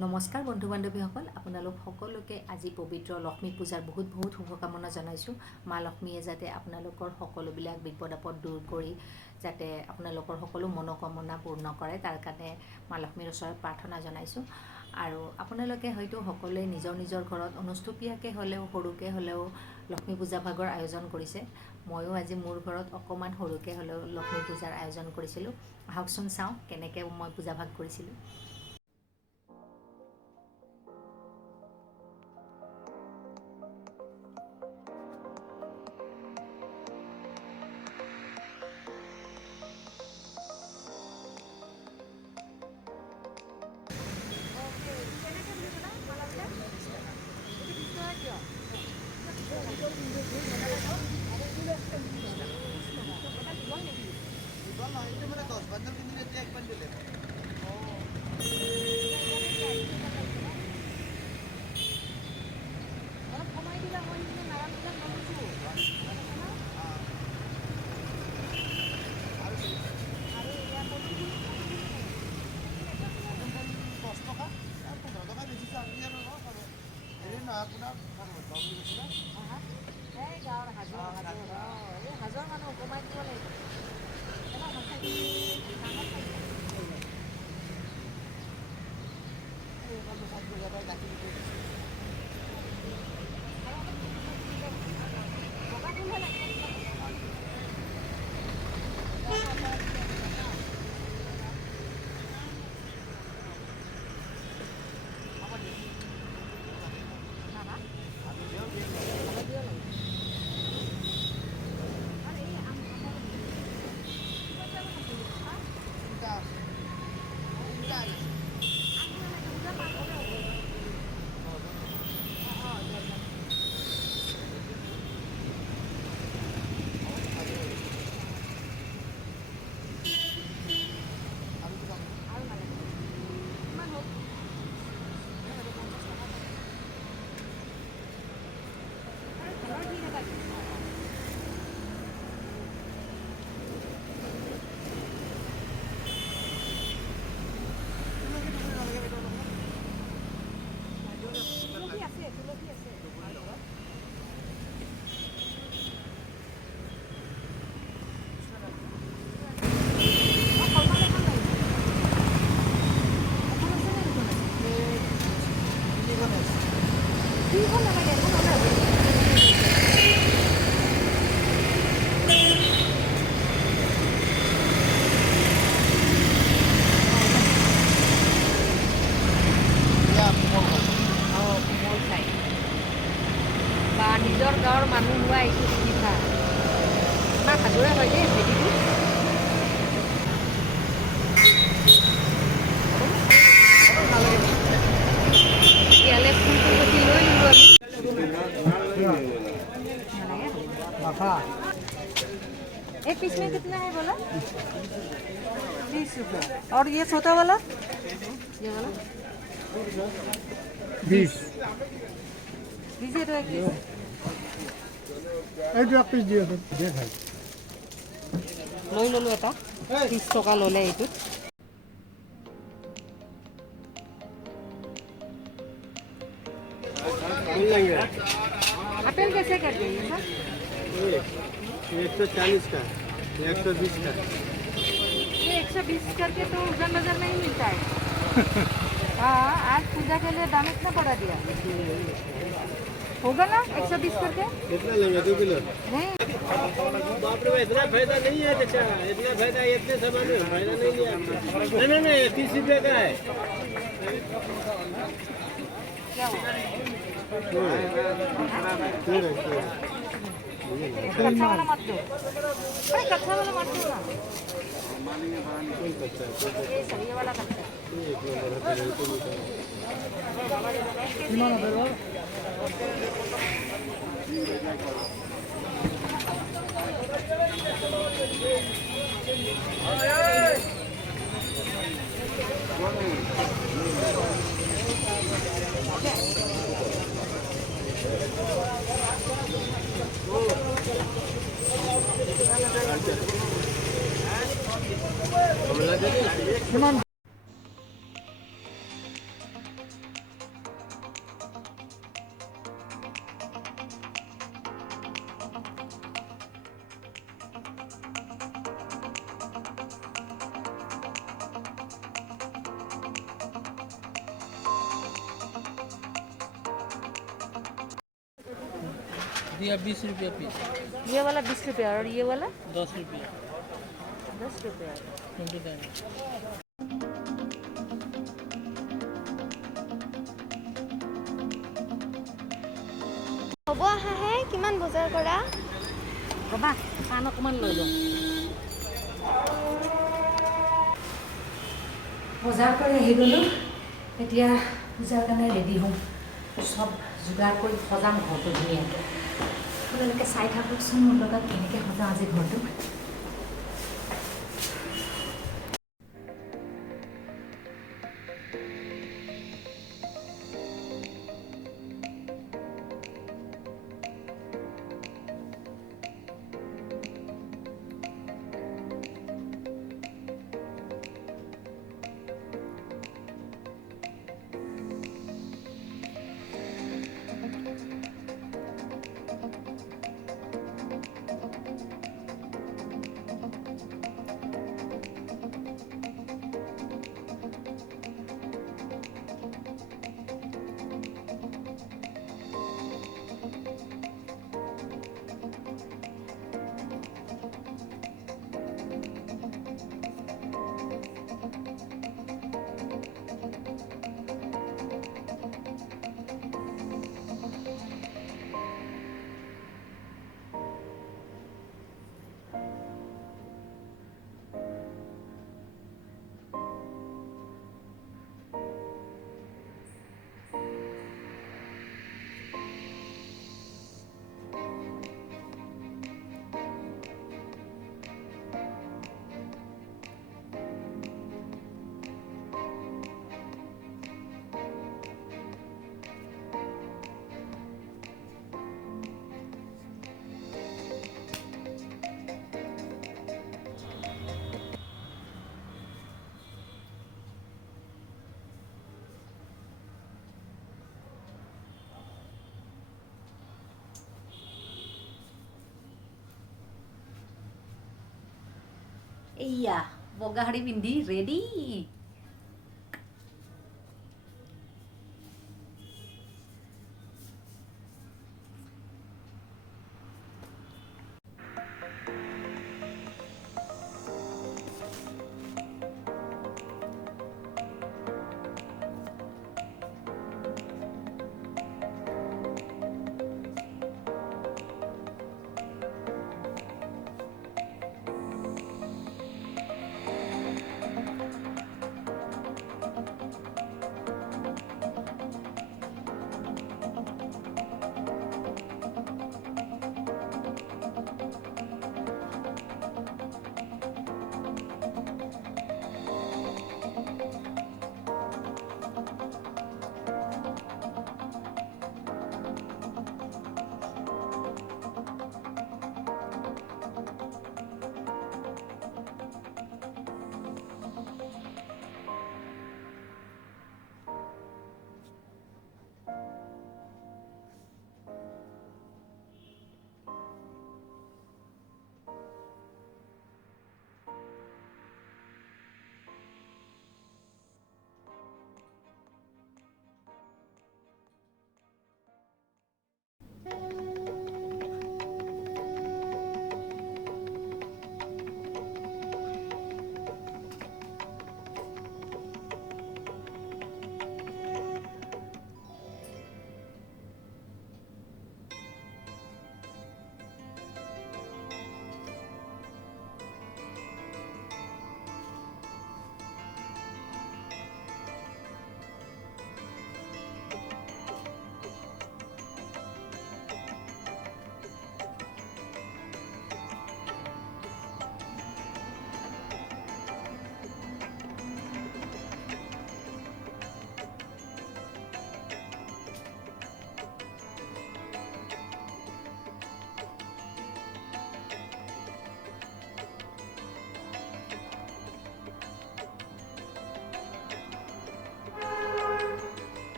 নমস্কাৰ বন্ধু বান্ধৱীসকল, আপোনালোক সকলোকে আজি পবিত্ৰ লক্ষ্মী পূজাৰ বহুত শুভকামনা জনাইছোঁ। মা লক্ষ্মীয়ে যাতে আপোনালোকৰ সকলোবিলাক বিপদ আপদ দূৰ কৰি যাতে আপোনালোকৰ সকলো মনোকামনা পূৰ্ণ কৰে, তাৰ কাৰণে মা লক্ষ্মীৰ ওচৰত প্ৰাৰ্থনা জনাইছোঁ। আৰু আপোনালোকে হয়তো সকলোৱে নিজৰ নিজৰ ঘৰত অনুষ্টুপীয়াকৈ হ'লেও সৰুকৈ হ'লেও লক্ষ্মী পূজা ভাগৰ আয়োজন কৰিছে। ময়ো আজি মোৰ ঘৰত অকণমান সৰুকৈ হ'লেও লক্ষ্মী পূজাৰ আয়োজন কৰিছিলোঁ। আহকচোন চাওঁ কেনেকৈ মই পূজা ভাগ কৰিছিলোঁ। হাজৰ মানুহ কমাই দিব লাগিব। নিজৰ গাঁৱৰ মানুহ হোৱা এইটো সুবিধা ইমান সাজৰে হয় দেই ভেটিটো। ইয়ালে ফুলটো যদি লৈ ল'লোঁ एक पीस में कितना है बोला? 30 रुपये। और ये छोटा वाला? ये वाला 20 दीजिए तो एक पीस। এইটো এক পিছ দিয়ে দিয়ে খাই লৈ ল'লোঁ এটা 30 টকা ল'লে এইটোত। আপেल कैसे कर दिए सर? 140 का 120 का ये 120 करके तो उधर नजर नहीं मिलता है। हाँ, आज पूजा के लिए दाम इतना बढ़ा दिया होगा ना 120 करके? कितना लेंगे 2 किलो? नहीं, बाप रे, इतना फायदा नहीं है चाचा, इतना फायदा इतने सामान में फायदा नहीं है। नहीं 30 रुपये का है। क्या हुआ? कच्चा वाला मत दो। अरे कच्चा वाला मत दो ना। ये सही वाला कच्चा है। दिया 20 रुपया पीस, ये वाला 20 रुपया और ये वाला 10 रुपया 10 रुपया। 29। হ'ব আহাহে কিমান বজাৰ কৰা ৰ'বা পাণ অকণমান লৈ লওঁ। বজাৰ কৰি আহি গ'লোঁ, এতিয়া পূজাৰ কাৰণে ৰেডি হ'ম, চব যোগাৰ কৰি সজাম ঘৰটো ধুনীয়াকৈ। আপোনালোকে চাই থাককচোন মোৰ লগত কেনেকৈ সজাওঁ আজি ঘৰটো। এইয়া বগা শাৰী পিন্ধি ৰেডি।